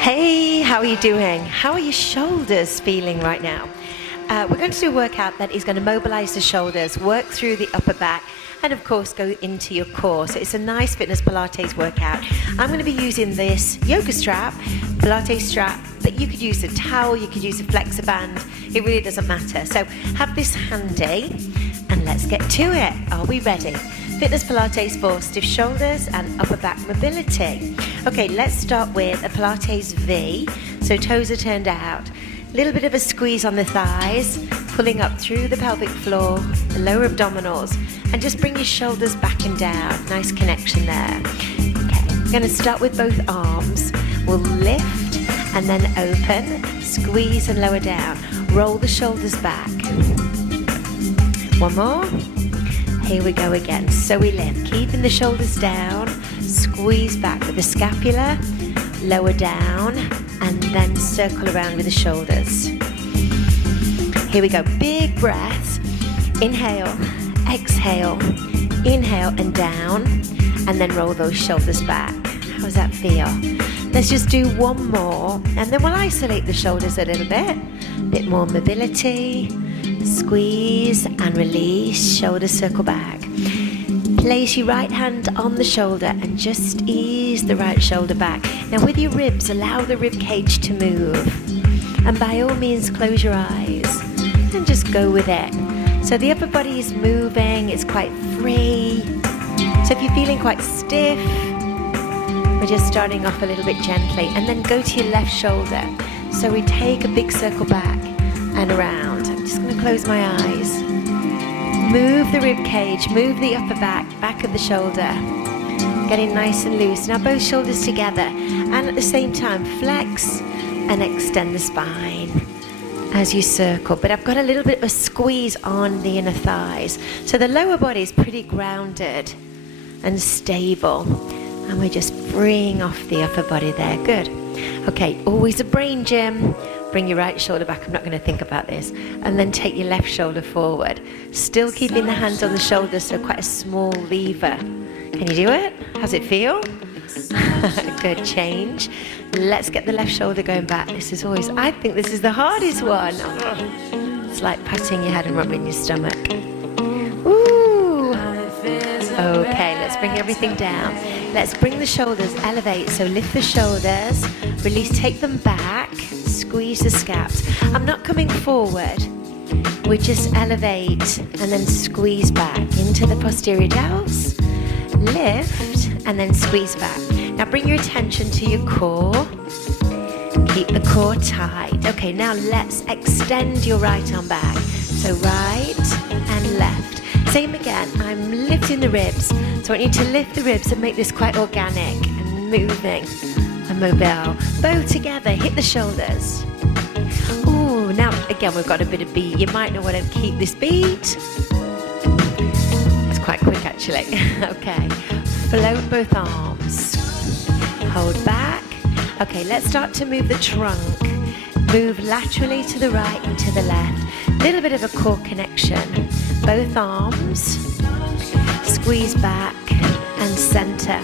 Hey, how are you doing? How are your shoulders feeling right now? We're going to do a workout that is going to mobilize the shoulders, work through the upper back, and of course go into your core. So it's a nice Fitness Pilates workout. I'm going to be using this yoga strap, Pilates strap, but you could use a towel, you could use a flexor band. It really doesn't matter. So have this handy and let's get to it. Are we ready? Fitness Pilates for stiff shoulders and upper back mobility. Okay, let's start with a Pilates V. So toes are turned out. A little bit of a squeeze on the thighs, pulling up through the pelvic floor, the lower abdominals, and just bring your shoulders back and down. Nice connection there. Okay, we're going to start with both arms. We'll lift and then open, squeeze and lower down. Roll the shoulders back. One more. Here we go again. So we lift, keeping the shoulders down, squeeze back with the scapula, lower down, and then circle around with the shoulders. Here we go. Big breaths. Inhale, exhale, inhale and down, and then roll those shoulders back. How does that feel? Let's just do one more, and then we'll isolate the shoulders a little bit. A bit more mobility. Squeeze and release, shoulders circle back. Place your right hand on the shoulder and just ease the right shoulder back. Now with your ribs, allow the rib cage to move. And by all means, close your eyes and just go with it. So the upper body is moving, it's quite free. So if you're feeling quite stiff, we're just starting off a little bit gently, and then go to your left shoulder. So we take a big circle back and around. I'm just going to close my eyes. Move the rib cage, move the upper back of the shoulder. Getting nice and loose. Now both shoulders together, and at the same time flex and extend the spine as you circle. But I've got a little bit of a squeeze on the inner thighs. So the lower body is pretty grounded and stable. And we're just freeing off the upper body there. Good. Okay, always a brain gym. Bring your right shoulder back. I'm not going to think about this. And then take your left shoulder forward. Still keeping the hands on the shoulders, so quite a small lever. Can you do it? How's it feel? Good, change. Let's get the left shoulder going back. I think this is the hardest one. It's like patting your head and rubbing your stomach. Ooh. Okay, let's bring everything down. Let's bring the shoulders, elevate. So lift the shoulders, release, take them back, squeeze the scaps. I'm not coming forward. We just elevate and then squeeze back into the posterior delts. Lift and then squeeze back. Now bring your attention to your core. Keep the core tight. Okay, now let's extend your right arm back. So right and left. Same again, I'm lifting the ribs. So I want you to lift the ribs and make this quite organic and moving and mobile. Both together, hit the shoulders. Ooh, now again we've got a bit of beat. You might not want to keep this beat. It's quite quick actually. Okay, float both arms. Hold back. Okay, let's start to move the trunk. Move laterally to the right and to the left. Little bit of a core connection. Both arms. Squeeze back and center.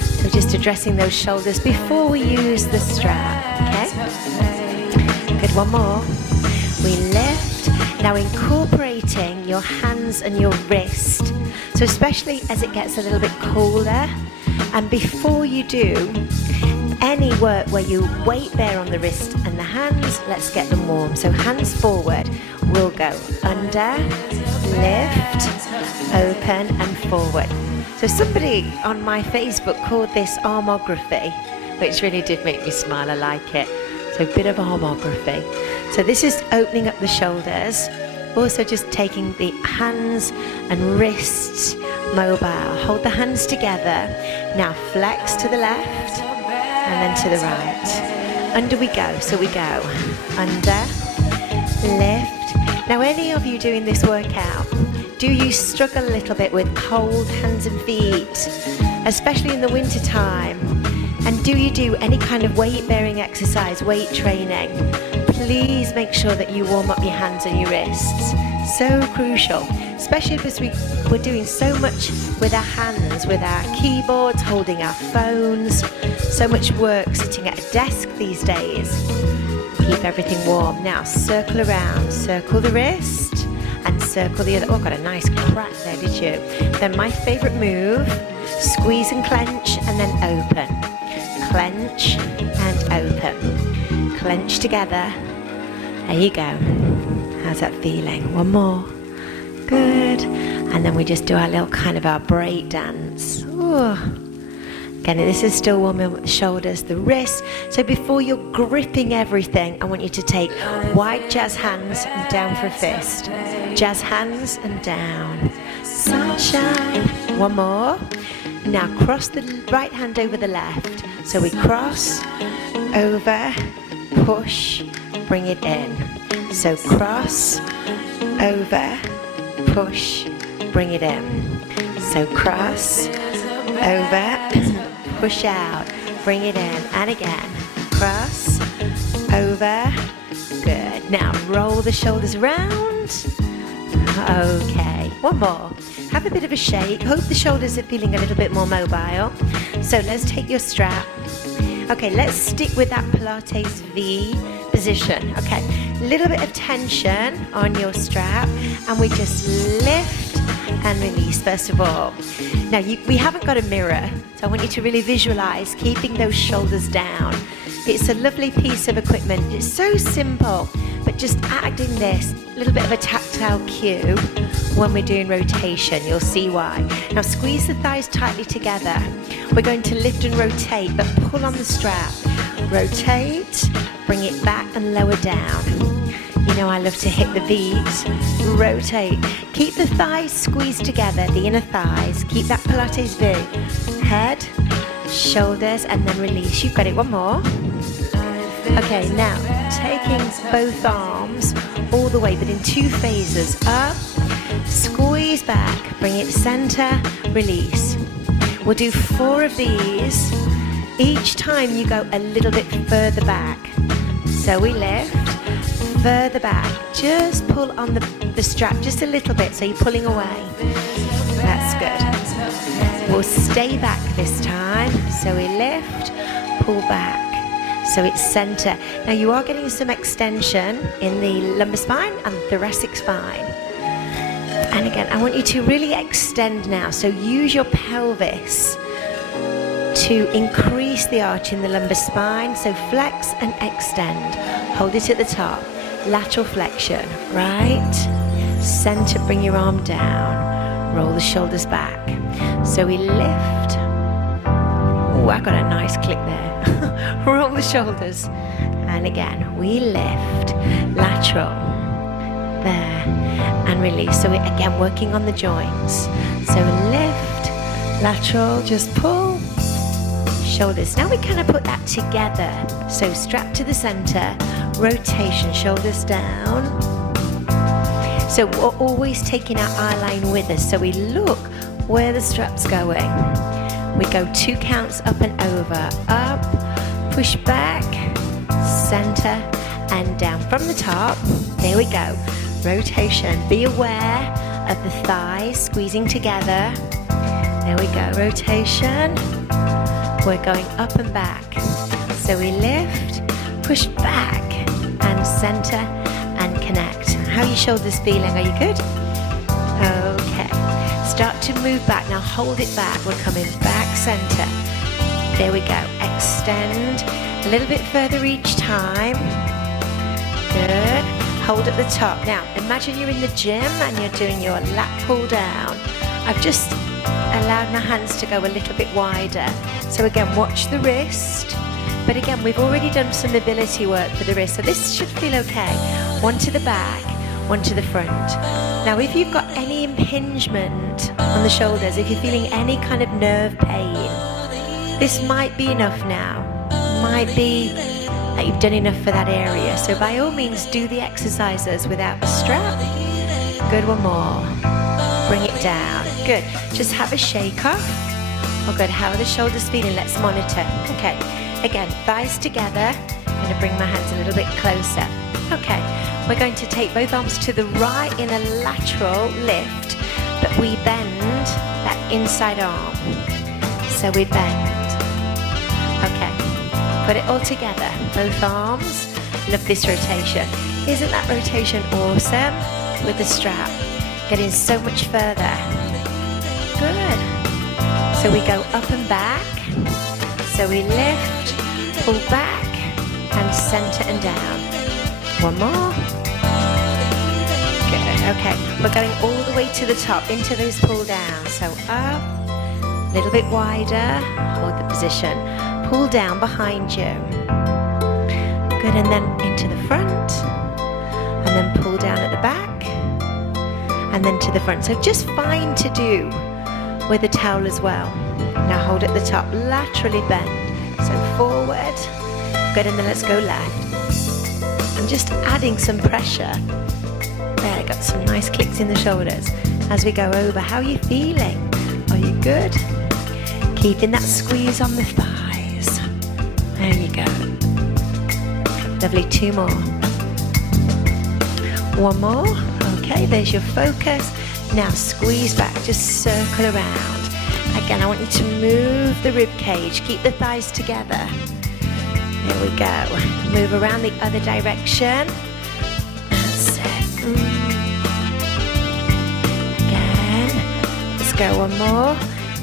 So just addressing those shoulders before we use the strap. Okay? Good, one more. We lift. Now incorporating your hands and your wrist. So especially as it gets a little bit colder, and before you do any work where you weight bear on the wrist and the hands, let's get them warm. So hands forward, we'll go under, lift, open and forward. So somebody on my Facebook called this armography, which really did make me smile. I like it. So a bit of armography. So this is opening up the shoulders, also just taking the hands and wrists mobile. Hold the hands together. Now flex to the left and then to the right. Under we go. So we go under, lift. Now any of you doing this workout, do you struggle a little bit with cold hands and feet, especially in the winter time? And do you do any kind of weight-bearing exercise, weight training? Please make sure that you warm up your hands and your wrists. So crucial, especially because we're doing so much with our hands, with our keyboards, holding our phones, so much work sitting at a desk these days. Keep everything warm. Now circle around, circle the wrist and circle the other. Oh, got a nice crack there, did you? Then my favorite move, squeeze and clench and then open. Clench and open. Clench together. There you go. How's that feeling? One more. Good. And then we just do our little kind of our break dance. Ooh. Again, this is still warming up the shoulders, the wrists. So before you're gripping everything, I want you to take wide jazz hands and down for a fist. Jazz hands and down. Sunshine. One more. Now cross the right hand over the left. So we cross, over, push, bring it in. So cross, over, push, bring it in. So cross, over, push out, bring it in. And again, cross, over, good. Now roll the shoulders around. Okay, one more. Have a bit of a shake. Hope the shoulders are feeling a little bit more mobile. So let's take your strap. Okay, let's stick with that Pilates V position. Okay, a little bit of tension on your strap and we just lift and release first of all. Now we haven't got a mirror, so I want you to really visualize keeping those shoulders down. It's a lovely piece of equipment. It's so simple, but just adding this little bit of a tactile cue when we're doing rotation. You'll see why. Now squeeze the thighs tightly together. We're going to lift and rotate, but pull on the strap. Rotate, bring it back and lower down. You know I love to hit the V's. Rotate. Keep the thighs squeezed together, the inner thighs. Keep that Pilates V. Head, shoulders, and then release. You've got it. One more. Okay, now taking both arms all the way, but in two phases. Up, squeeze back, bring it center, release. We'll do 4 of these. Each time you go a little bit further back. So we lift, further back. Just pull on the strap just a little bit, so you're pulling away. That's good. We'll stay back this time. So we lift, pull back. So it's center. Now you are getting some extension in the lumbar spine and thoracic spine. And again, I want you to really extend now. So use your pelvis to increase the arch in the lumbar spine. So flex and extend. Hold it at the top. Lateral flexion. Right. Center, bring your arm down. Roll the shoulders back. So we lift. Oh, I got a nice click there. Roll the shoulders. And again, we lift. Lateral. There. And release. So we're again working on the joints. So lift. Lateral. Just pull. Shoulders. Now we kind of put that together. So strap to the center. Rotation. Shoulders down. So we're always taking our eye line with us. So we look where the strap's going. We go 2 counts up and over. Up, push back, center, and down from the top. There we go. Rotation. Be aware of the thighs squeezing together. There we go. Rotation. We're going up and back. So we lift, push back, and center, and connect. How are your shoulders feeling? Are you good? Okay. Start to move back. Now hold it back. We're coming back center. There we go. Extend a little bit further each time. Good. Hold at the top. Now imagine you're in the gym and you're doing your lat pull down. I've just allowed my hands to go a little bit wider. So again, watch the wrist. But again, we've already done some mobility work for the wrist, so this should feel okay. One to the back, one to the front. Now, if you've got any impingement on the shoulders, if you're feeling any kind of nerve pain, this might be enough now. Might be that you've done enough for that area. So by all means, do the exercises without the strap. Good, one more. Bring it down. Good. Just have a shake off. Oh good, how are the shoulders feeling? Let's monitor. Okay, again, thighs together. I'm going to bring my hands a little bit closer. Okay, we're going to take both arms to the right in a lateral lift, but we bend that inside arm. So we bend. Okay, put it all together, both arms. Love this rotation. Isn't that rotation awesome? With the strap, getting so much further. Good. So we go up and back. So we lift, pull back, and center and down. One more. Good. Okay, we're going all the way to the top, into those pull downs. So up, a little bit wider, hold the position. Pull down behind you. Good, and then into the front, and then pull down at the back, and then to the front. So just fine to do with a towel as well. Now hold at the top, laterally bend. So forward. Good, and then let's go left. I'm just adding some pressure. There, got some nice clicks in the shoulders as we go over. How are you feeling? Are you good? Keeping that squeeze on the thighs. There you go. Lovely, two more. One more. Okay, there's your focus. Now squeeze back, just circle around. Again, I want you to move the rib cage, keep the thighs together. There we go. Move around the other direction. That's it. Again, let's go one more.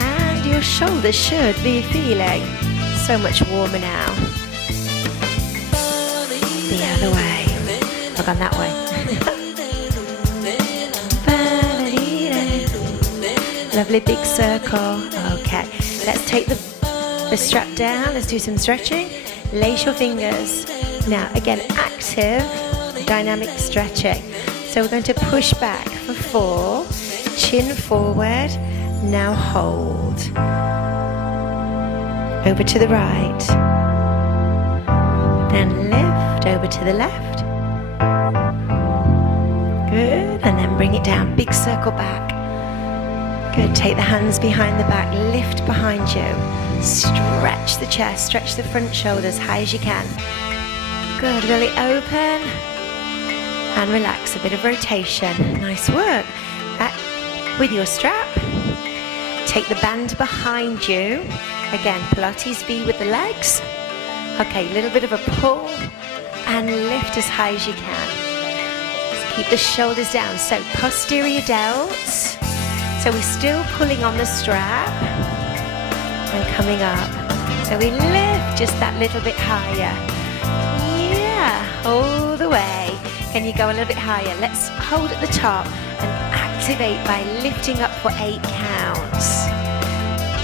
And your shoulders should be feeling so much warmer now. The other way. I've gone that way. Lovely big circle. Okay, let's take the strap down. Let's do some stretching. Lace your fingers. Now, again, active, dynamic stretching. So we're going to push back for 4. Chin forward. Now hold. Over to the right. Then lift over to the left. Good. And then bring it down. Big circle back. Good. Take the hands behind the back. Lift behind you. Stretch the chest. Stretch the front shoulders high as you can. Good. Really open. And relax. A bit of rotation. Nice work. Back with your strap. Take the band behind you. Again, Pilates V with the legs. Okay, a little bit of a pull. And lift as high as you can. Just keep the shoulders down. So posterior delts. So we're still pulling on the strap and coming up. So we lift just that little bit higher. Yeah, all the way. Can you go a little bit higher? Let's hold at the top and activate by lifting up for 8 counts.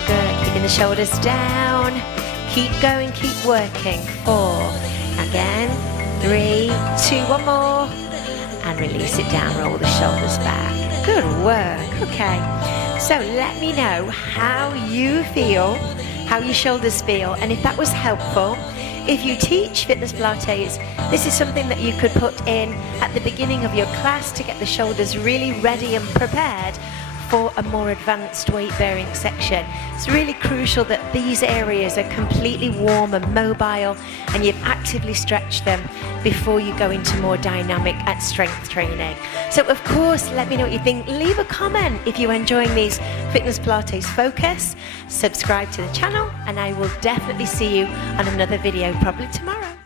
Good, keeping the shoulders down. Keep going, keep working. 4, again, 3, 2, one more. And release it down, roll the shoulders back. Good work. Okay, so let me know how you feel, how your shoulders feel, and if that was helpful. If you teach Fitness Pilates, this is something that you could put in at the beginning of your class to get the shoulders really ready and prepared for a more advanced weight-bearing section. It's really crucial that these areas are completely warm and mobile, and you've actively stretched them before you go into more dynamic and strength training. So of course, let me know what you think. Leave a comment if you're enjoying these Fitness Pilates Focus. Subscribe to the channel, and I will definitely see you on another video probably tomorrow.